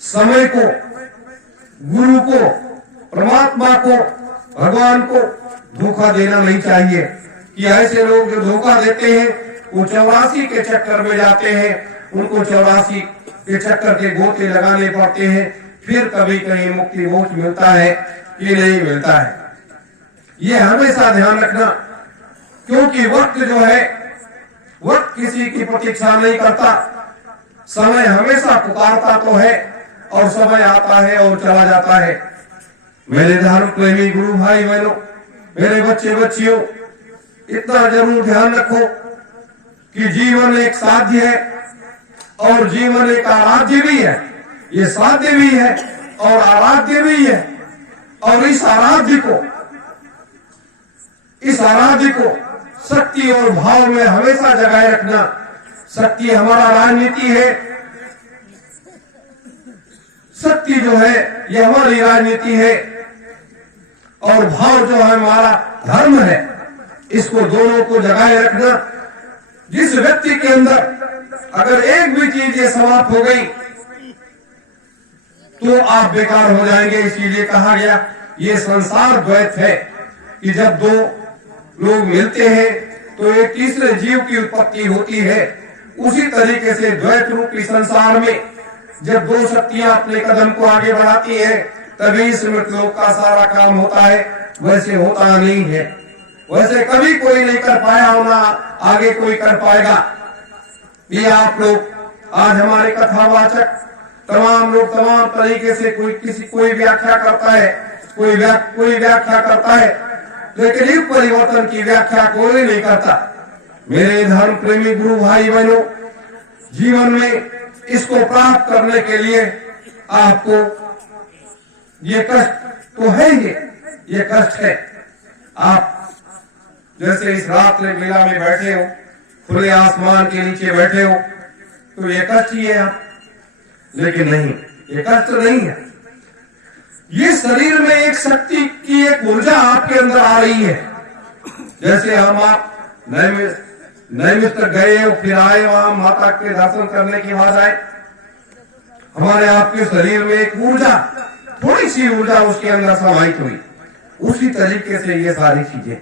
समय को, गुरु को, परमात्मा को, भगवान को धोखा देना नहीं चाहिए। कि ऐसे लोग जो धोखा देते हैं वो 84 के चक्कर में जाते हैं, उनको 84 के चक्कर के गोते लगाने पड़ते हैं, फिर कभी कहीं मुक्ति मोक्ष मिलता है कि नहीं मिलता है। ये हमेशा ध्यान रखना, क्योंकि वक्त जो है, वक्त किसी की प्रतीक्षा नहीं करता। समय हमेशा पुकारता तो है और समय आता है और चला जाता है। मेरे धर्म प्रेमी गुरु भाई बहनों, मेरे बच्चे बच्चियों, इतना जरूर ध्यान रखो कि जीवन एक साध्य है और जीवन एक आराध्य भी है। ये साध्य भी है और आराध्य भी है, और इस आराध्य को शक्ति और भाव में हमेशा जगाए रखना। शक्ति हमारा राजनीति है, शक्ति जो है ये हमारी राजनीति है, और भाव जो है हमारा धर्म है। इसको दोनों को जगाए रखना। जिस व्यक्ति के अंदर अगर एक भी चीज ये समाप्त हो गई तो आप बेकार हो जाएंगे। इसीलिए कहा गया ये संसार द्वैत है, कि जब दो लोग मिलते हैं तो एक तीसरे जीव की उत्पत्ति होती है। उसी तरीके से द्वैत रूपी संसार में जब दो शक्तियां अपने कदम को आगे बढ़ाती है तभी इस मृतलोक का सारा काम होता है। वैसे होता नहीं है, वैसे कभी कोई नहीं कर पाया होना, आगे कोई कर पाएगा। ये आप लोग आज हमारे कथावाचक तमाम लोग तमाम तरीके से कोई व्याख्या करता है, कोई व्याख्या करता है, लेकिन युग परिवर्तन की व्याख्या कोई नहीं करता। मेरे धर्म प्रेमी गुरु भाई बहनों, जीवन में इसको प्राप्त करने के लिए आपको ये कष्ट तो है ही, ये कष्ट है। आप जैसे इस रात्रि लीला में बैठे हो, खुले आसमान के नीचे बैठे हो, तो ये कष्ट ही है। लेकिन नहीं, ये कष्ट नहीं है। ये शरीर में एक शक्ति की एक ऊर्जा आपके अंदर आ रही है। जैसे हम आप नैमिष गए हो, फिर आए, वहां माता के दर्शन करने के बाद आए, हमारे आपके शरीर में एक ऊर्जा, थोड़ी सी ऊर्जा उसके अंदर समाहित हुई। उसी तरीके से ये सारी चीजें।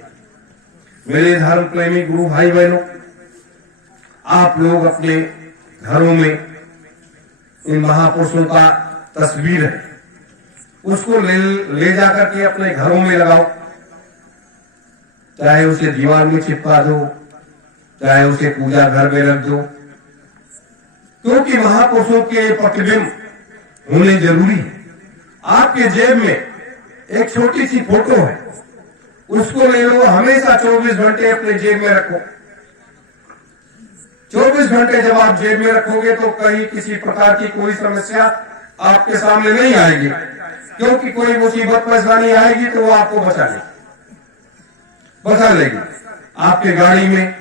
मेरे धर्म प्रेमी गुरु भाई बहनों, आप लोग अपने घरों में इन महापुरुषों का तस्वीर है, उसको ले जाकर के अपने घरों में लगाओ। चाहे उसे दीवार में चिपका दो, चाहे उसे पूजा घर में रख दो, क्योंकि महापुरुषों के प्रतिबिंब होने जरूरी है। आपके जेब में एक छोटी सी फोटो है, उसको ले लो, हमेशा 24 घंटे अपने जेब में रखो। 24 घंटे जब आप जेब में रखोगे तो कहीं किसी प्रकार की कोई समस्या आपके सामने नहीं आएगी, क्योंकि कोई मुसीबत परेशानी आएगी तो वो आपको बचा लेगी। आपके गाड़ी में,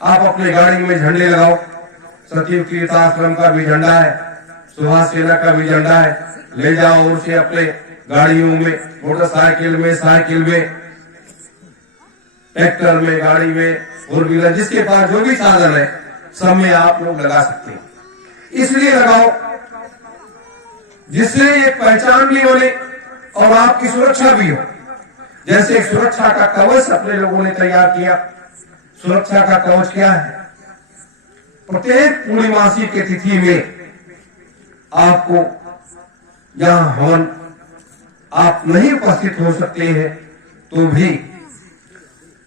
आप अपने गाड़ी में झंडे लगाओ। सतीव तीर्थ आश्रम का भी झंडा है, सुभाष सेना का भी झंडा है, ले जाओ और उसे अपने गाड़ियों में, मोटरसाइकिल में, साइकिल में, ट्रैक्टर में, गाड़ी में, फोर व्हीलर, जिसके पास जो भी साधन है सब में आप लोग लगा सकते हैं। इसलिए लगाओ जिससे एक पहचान भी बने और आपकी सुरक्षा भी हो। जैसे एक सुरक्षा का कवच अपने लोगों ने तैयार किया। सुरक्षा का कवच क्या है? प्रत्येक पूर्णिमासी की तिथि में आपको जहां हवन आप नहीं उपस्थित हो सकते हैं तो भी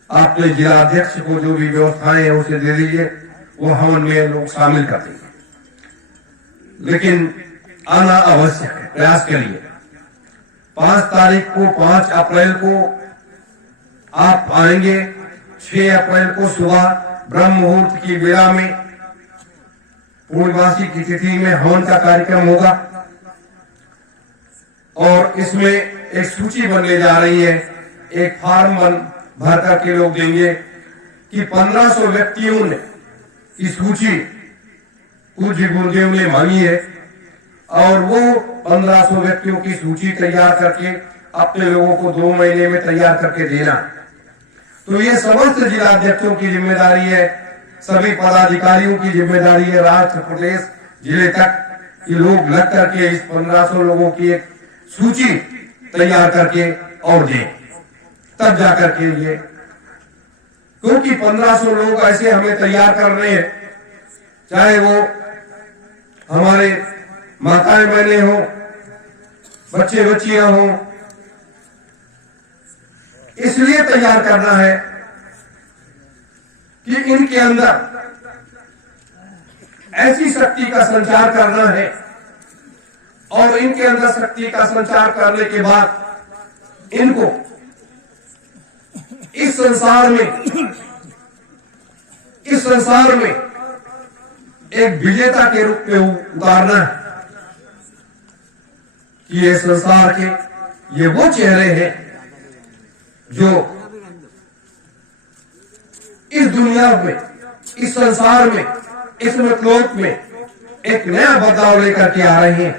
आपने जिला अध्यक्ष को जो भी व्यवस्थाएं है उसे दे दीजिए, वो हवन में लोग शामिल कर देंगे। लेकिन आना आवश्यक है, प्रयास करिए। 5 तारीख को, 5 अप्रैल को आप आएंगे। 6 अप्रैल को सुबह ब्रह्म मुहूर्त की बेला में पूर्णिमासी की तिथि में हवन का कार्यक्रम होगा, और इसमें एक सूची बनने जा रही है। एक फॉर्म भर करके लोग देंगे कि 1500 व्यक्तियों ने की सूची पूज्य गुरुदेव ने मांगी है, और वो 1500 व्यक्तियों की सूची तैयार करके अपने लोगों को 2 महीने में तैयार करके देना। तो ये समस्त जिलाध्यक्षों की जिम्मेदारी है, सभी पदाधिकारियों की जिम्मेदारी है, राष्ट्र प्रदेश जिले तक कि लोग लग करके इस 1500 लोगों की एक सूची तैयार करके और दें, तब जाकर के ये, क्योंकि 1500 लोग ऐसे हमें तैयार कर रहे हैं, चाहे वो हमारे माताएं बहने हो, बच्चे बच्चियां हो, इसलिए तैयार करना है कि इनके अंदर ऐसी शक्ति का संचार करना है, और इनके अंदर शक्ति का संचार करने के बाद इनको इस संसार में एक विजेता के रूप में उतारना है कि ये संसार के ये वो चेहरे हैं जो इस दुनिया में, इस संसार में, इस मतलोक में एक नया बदलाव लेकर के आ रहे हैं।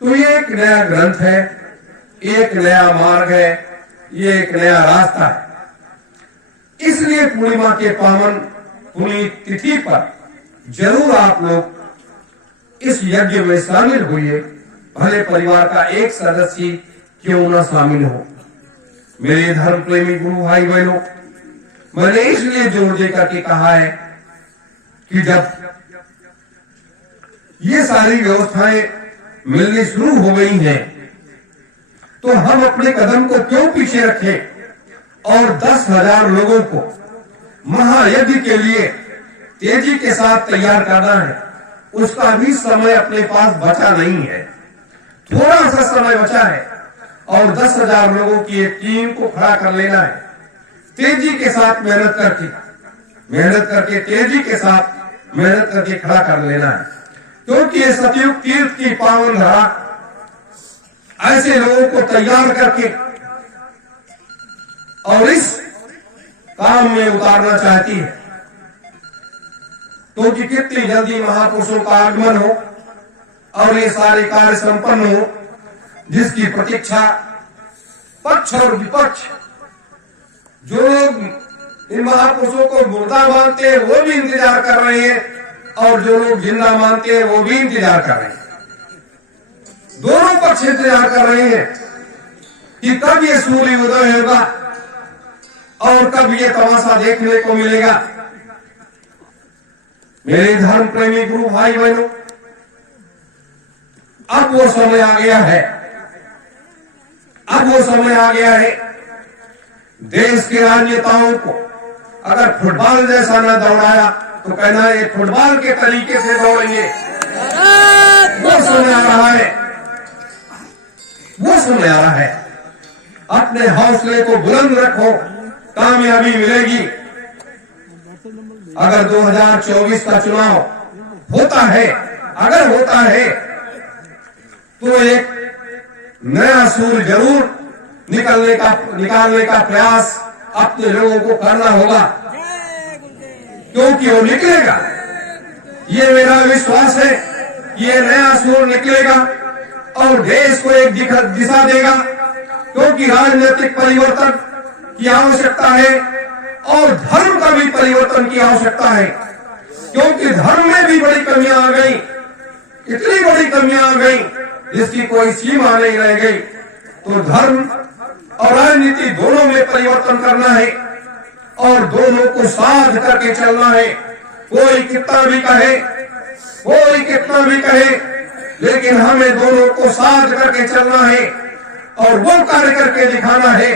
तो ये एक नया ग्रंथ है, एक नया मार्ग है, ये एक नया रास्ता है। इसलिए पूर्णिमा के पावन पुनीत तिथि पर जरूर आप लोग इस यज्ञ में शामिल होइए, भले परिवार का एक सदस्य क्यों न शामिल हो। मेरे धर्म प्रेमी गुरु भाई बहनों, मैंने इसलिए जोर देकर के कहा है कि जब ये सारी व्यवस्थाएं मिलनी शुरू हो गई हैं, तो हम अपने कदम को क्यों पीछे रखें और 10,000 लोगों को महायज्ञ के लिए तेजी के साथ तैयार करना है। उसका भी समय अपने पास बचा नहीं है, थोड़ा सा समय बचा है, और 10,000 लोगों की एक टीम को खड़ा कर लेना है, तेजी के साथ मेहनत करके तेजी के साथ मेहनत करके खड़ा कर लेना है। क्योंकि ये सतयुग तीर्थ की पावन धरा ऐसे लोगों को तैयार करके और इस काम में उतारना चाहती है, क्योंकि कितनी जल्दी महापुरुषों का आगमन हो और ये सारे कार्य संपन्न हो, जिसकी प्रतीक्षा पक्ष और विपक्ष, जो लोग इन महापुरुषों को मुर्दा मानते हैं वो भी इंतजार कर रहे हैं, और जो लोग जिंदा मानते हैं वो भी इंतजार कर रहे हैं। दोनों पक्ष इंतजार कर रहे हैं कि कब ये सूर्य उदय होगा और कब ये तमाशा देखने को मिलेगा। मेरे धर्म प्रेमी गुरु भाई बहनों, अब वो समय आ गया है, अब वो समय आ गया है। देश के राजनेताओं को अगर फुटबॉल जैसा न दौड़ाया तो कहना ये फुटबॉल के तरीके से दौड़ेंगे। वो समय आ रहा है, वो समय आ रहा है। अपने हौसले को बुलंद रखो, कामयाबी मिलेगी। अगर 2024 का चुनाव होता है, अगर होता है, तो एक नया सूर जरूर निकालने का प्रयास अपने लोगों को करना होगा, क्योंकि वो निकलेगा। ये मेरा विश्वास है, ये नया सूर निकलेगा और देश को एक दिशा देगा, क्योंकि राजनीतिक परिवर्तन की आवश्यकता है और धर्म का भी परिवर्तन की आवश्यकता है, क्योंकि धर्म में भी बड़ी कमियां आ गई, इतनी बड़ी कमियां आ गई जिसकी कोई सीमा नहीं रह गई। तो धर्म और राजनीति दोनों में परिवर्तन करना है और दोनों को साध करके चलना है। कोई कितना भी कहे, लेकिन हमें दोनों को साध करके चलना है और वो कार्य करके दिखाना है,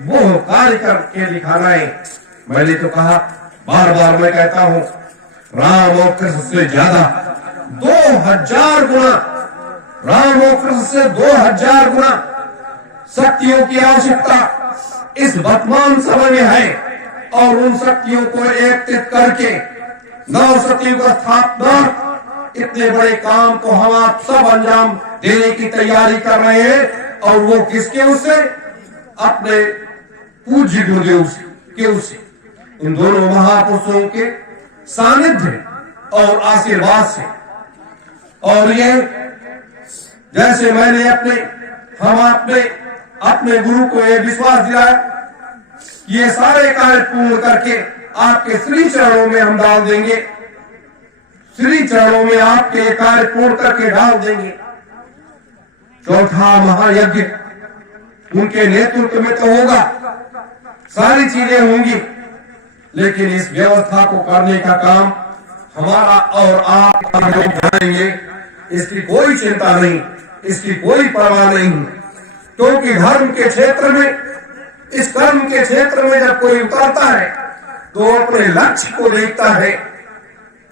वो कार्य करके दिखाना है। मैंने तो कहा, बार बार मैं कहता हूं, राम और कृष्ण से ज्यादा 2000 गुना, राम और कृष्ण से 2000 गुना शक्तियों की आवश्यकता इस वर्तमान समय में है, और उन शक्तियों को एकत्रित करके नव सतयुग स्थापना, इतने बड़े काम को हम आप सब अंजाम देने की तैयारी कर रहे हैं। और वो किसके उससे? अपने पूज्य गुरुदेव के उससे, इन दोनों महापुरुषों के सानिध्य और आशीर्वाद से। और ये जैसे मैंने अपने गुरु को ये विश्वास दिलाया, ये सारे कार्य पूर्ण करके आपके श्री चरणों में हम डाल देंगे। श्री चरणों में आपके कार्य पूर्ण करके डाल देंगे। चौथा महायज्ञ उनके नेतृत्व में तो होगा, सारी चीजें होंगी, लेकिन इस व्यवस्था को करने का काम हमारा और आप करेंगे। इसकी कोई चिंता नहीं, इसकी कोई परवाह नहीं, क्योंकि धर्म के क्षेत्र में, इस कर्म के क्षेत्र में जब कोई उतरता है तो अपने लक्ष्य को देखता है,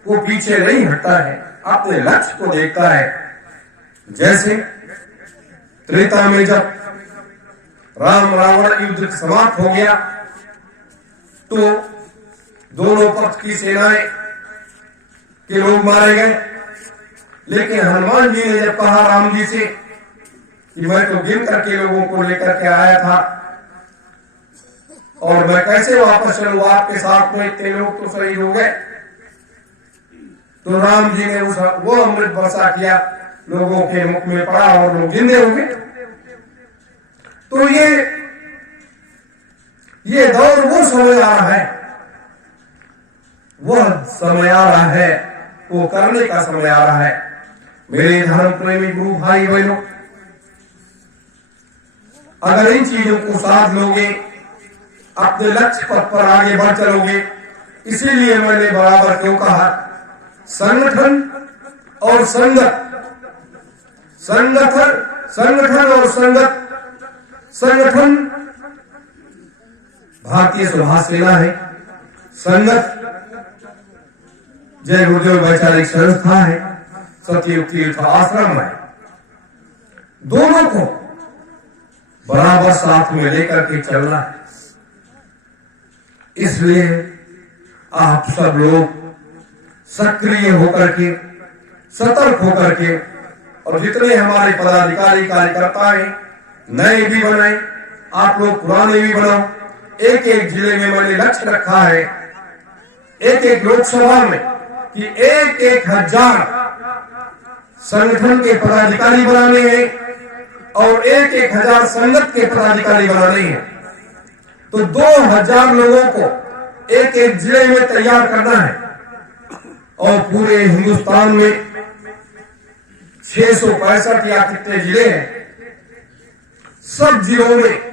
वो पीछे नहीं हटता है, अपने लक्ष्य को देखता है। जैसे त्रेता में जब राम रावण युद्ध समाप्त हो गया तो दोनों पक्ष की सेनाएं के लोग मारे गए, लेकिन हनुमान जी ने जब कहा राम जी से कि मैं तो गिन करके लोगों को लेकर के आया था और मैं कैसे वापस चलूं, आपके साथ में इतने लोग तो शहीद हो गए, तो राम जी ने वो अमृत वर्षा किया, लोगों के मुख में पड़ा और लोग जिंदे हो गए। तो ये दौर वो समय आ रहा है, वह समय आ रहा है, वो करने का समय आ रहा है। मेरे धर्म प्रेमी गुरु भाई बहनों, अगर इन चीजों को साध लोगे, अपने लक्ष्य पथ पर आगे बढ़ चलोगे, इसीलिए मैंने बराबर क्यों कहा संगठन और संगत, संगठन और संगत। संगठन भारतीय सुभाष सेना है, संगत जय गुरुदेव वैचारिक संस्था है, सतयुग तीर्थ आश्रम है। दोनों को बराबर साथ में लेकर के चलना है। इसलिए आप सब लोग सक्रिय होकर के, सतर्क होकर के, और जितने हमारे पदाधिकारी कार्यकर्ता हैं, नए भी बनाए, आप लोग पुराने भी बनाओ। एक एक जिले में मैंने लक्ष्य रखा है, एक एक लोकसभा में कि 1,000 संगठन के पदाधिकारी बनाने हैं और 1,000 संगत के पदाधिकारी बनाने हैं। तो 2,000 लोगों को एक एक जिले में तैयार करना है और पूरे हिंदुस्तान में 665 या कितने जिले हैं, सब जिलों में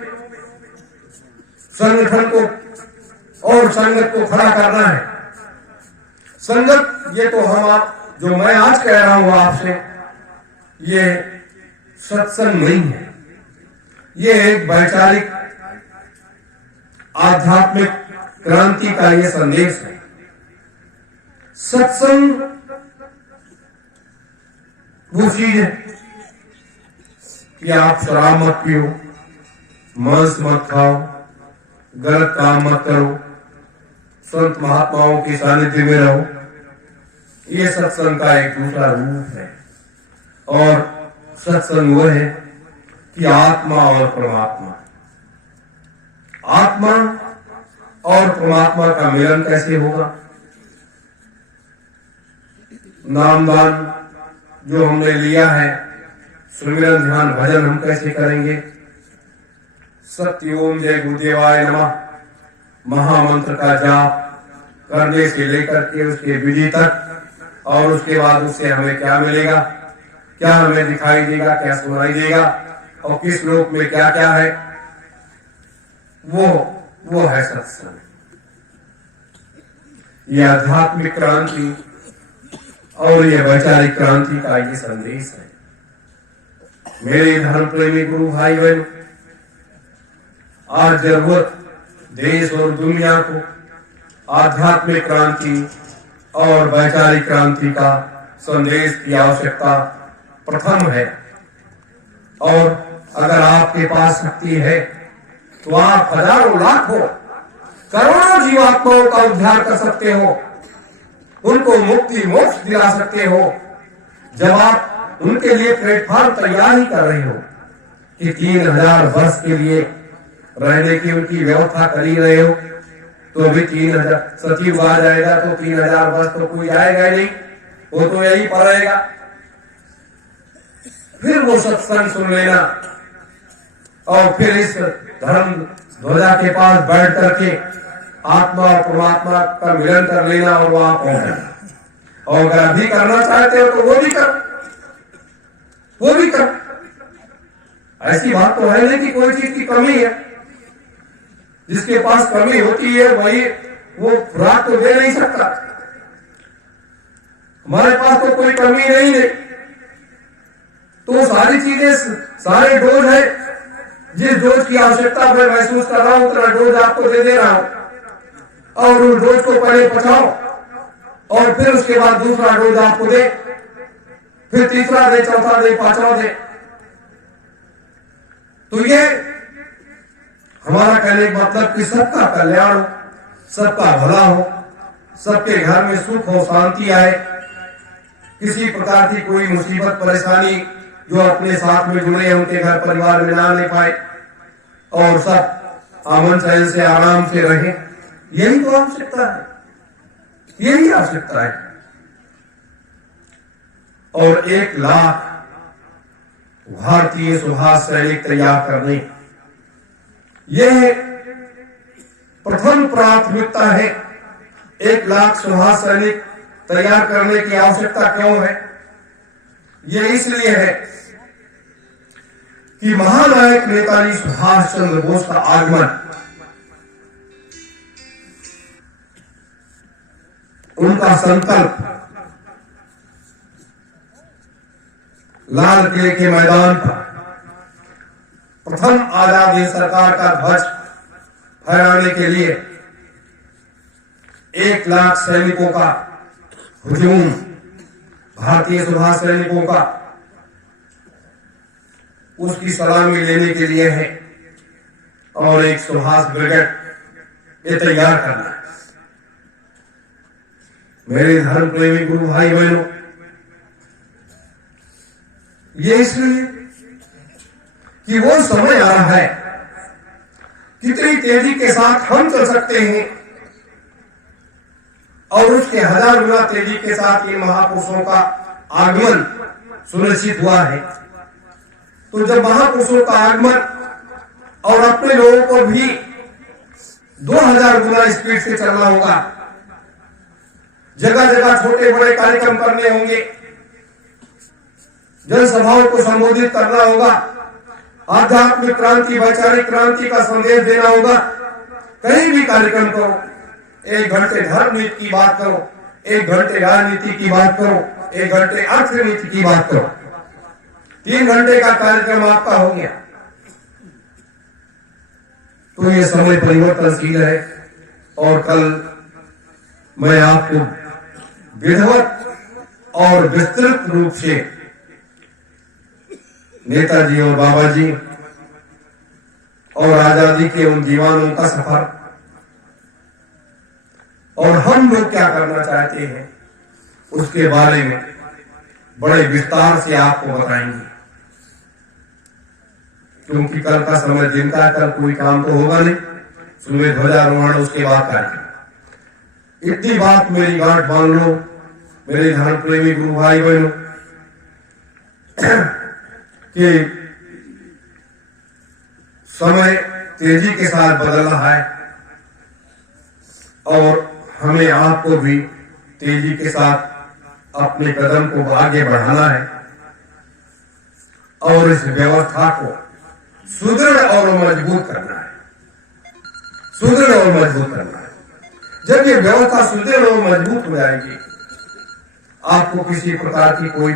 संगठन को और संगत को खड़ा करना है। संगत ये तो हम आप जो मैं आज कह रहा हूं आपसे, ये सत्संग नहीं है, ये एक वैचारिक आध्यात्मिक क्रांति का ये संदेश है। सत्संग वो चीज है कि आप शराब मत पियो, मांस मत खाओ, गलत काम मत करो, संत महात्माओं के सानिध्य में रहो। ये सत्संग का एक दूसरा रूप है। और सत्संग वो है कि आत्मा और परमात्मा, आत्मा और परमात्मा का मिलन कैसे होगा। नामदान जो हमने लिया है, सुमिरन ध्यान भजन हम कैसे करेंगे। सत्य ओम जय गुरुदेवाय नमः महामंत्र का जाप करने से लेकर के उसके विधि तक, और उसके बाद उससे हमें क्या मिलेगा, क्या हमें दिखाई देगा, क्या सुनाई देगा, और किस लोक में क्या क्या है, वो है सत्संग। यह आध्यात्मिक क्रांति और यह वैचारिक क्रांति का ये संदेश है। मेरे धर्म प्रेमी गुरु भाई बहनों, आज जरूरत देश और दुनिया को आध्यात्मिक क्रांति और वैचारिक क्रांति का संदेश की आवश्यकता प्रथम है। और अगर आपके पास शक्ति है तो आप हजारों लाखों करोड़ों जीवात्माओं का उद्धार कर सकते हो, उनको मुक्ति मोक्ष दिला सकते हो। जब आप उनके लिए प्लेटफॉर्म तैयार ही कर रहे हो कि 3,000 वर्ष के लिए रहने की उनकी व्यवस्था कर ही रहे हो, तो अभी 3,000 सचिव आ जाएगा तो 3,000 वर्ष तो कोई जाएगा ही नहीं, वो तो यही पर रहेगा। फिर वो सत्संग सुन लेना और फिर इस धर्म ध्वजा के पास बैठ करके आत्मा और परमात्मा का मिलन कर लेना और वहां पहुंचना। और अगर अभी करना चाहते हो तो वो भी कर। ऐसी बात तो है नहीं कि कोई चीज की कमी है। जिसके पास कमी होती है वही वो खुराक तो दे नहीं सकता। हमारे पास तो कोई कमी नहीं है, तो सारी चीजें, सारे डोज है। जिस डोज की आवश्यकता मैं महसूस कर रहा हूं उतना डोज आपको दे रहा हूं, और उस डोज को पहले पचाओ और फिर उसके बाद दूसरा डोज आपको दे, फिर तीसरा दे, चौथा दे, पांचवा दे। तो ये हमारा कहने का मतलब कि सबका कल्याण हो, सबका भला हो, सबके घर में सुख हो, शांति आए, किसी प्रकार की कोई मुसीबत परेशानी जो अपने साथ में जुड़े हैं उनके घर परिवार में ना ले पाए, और सब अमन चैन से आराम से रहे। यही तो आवश्यकता है, यही आवश्यकता है। और 1 लाख भारतीय सुभाष सैनिक तैयार करने, यह प्रथम प्राथमिकता है। 1 लाख सुभाष सैनिक तैयार करने की आवश्यकता क्यों है? यह इसलिए है कि महानायक नेताजी सुभाष चंद्र बोस का आगमन, उनका संकल्प लाल किले के मैदान पर प्रथम आजाद हिंद सरकार का ध्वज फहराने के लिए 1 लाख सैनिकों का हुजूम, भारतीय सुभाष सैनिकों का, उसकी सलामी लेने के लिए है। और एक सुभाष ब्रिगेड ये तैयार करना है। मेरे धर्म प्रेमी गुरु भाई बहनों, ये इसलिए कि वो समय आ रहा है, कितनी तेजी के साथ हम चल सकते हैं और उसके 1000 गुना तेजी के साथ इन महापुरुषों का आगमन सुनिश्चित हुआ है। तो जब महापुरुषों का आगमन और अपने लोगों को भी 2000 गुना स्पीड से चलना होगा, जगह जगह छोटे बड़े कार्यक्रम करने होंगे, जनसभाओं को संबोधित करना होगा, आध्यात्मिक क्रांति, वैचारिक क्रांति का संदेश देना होगा। कहीं भी कार्यक्रम करो, 1 घंटे धर्म नीति की बात करो, 1 घंटे राजनीति की बात करो, 1 घंटे अर्थनीति की बात करो, 3 घंटे का कार्यक्रम आपका हो गया। तो ये समय परिवर्तनशील है। और कल मैं आपको विधिवत और विस्तृत रूप से नेताजी और बाबा जी और आजादी के उन दीवानों का सफर और हम लोग क्या करना चाहते हैं उसके बारे में बड़े विस्तार से आपको बताएंगे। क्योंकि कल का समय दिन का, कल कोई काम तो होगा नहीं, सुबह ध्वजारोहण, उसके बाद कार्यक्रम। इतनी बात मेरी गांठ बांध लो मेरे धर्म प्रेमी गुरु भाई बहनों कि समय तेजी के साथ बदल रहा है और हमें आपको भी तेजी के साथ अपने कदम को आगे बढ़ाना है और इस व्यवस्था को सुदृढ़ और मजबूत करना है, सुदृढ़ और मजबूत करना है। जब ये व्यवस्था सुदृढ़ और मजबूत हो जाएगी, आपको किसी प्रकार की कोई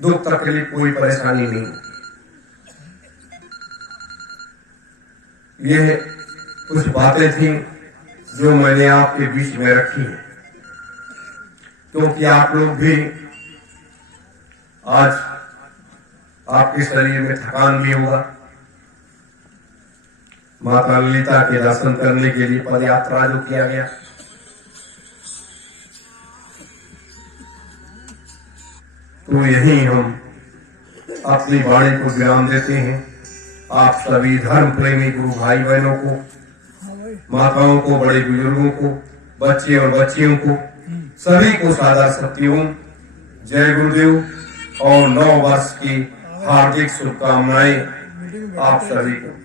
दुख तकलीफ, कोई परेशानी नहीं। ये कुछ बातें थी जो मैंने आपके बीच में रखी है, क्योंकि आप लोग भी आज आपके शरीर में थकान भी होगा। माता ललिता के दर्शन करने के लिए पद यात्रा जो किया गया, तो यही हम अपनी वाणी को विराम देते हैं। आप सभी धर्म प्रेमी गुरु भाई बहनों को, माताओं को, बड़े बुजुर्गों को, बच्चे और बच्चियों को, सभी को सादर सत्यों, जय गुरुदेव और 9 वर्ष की हार्दिक शुभकामनाएं आप सभी को।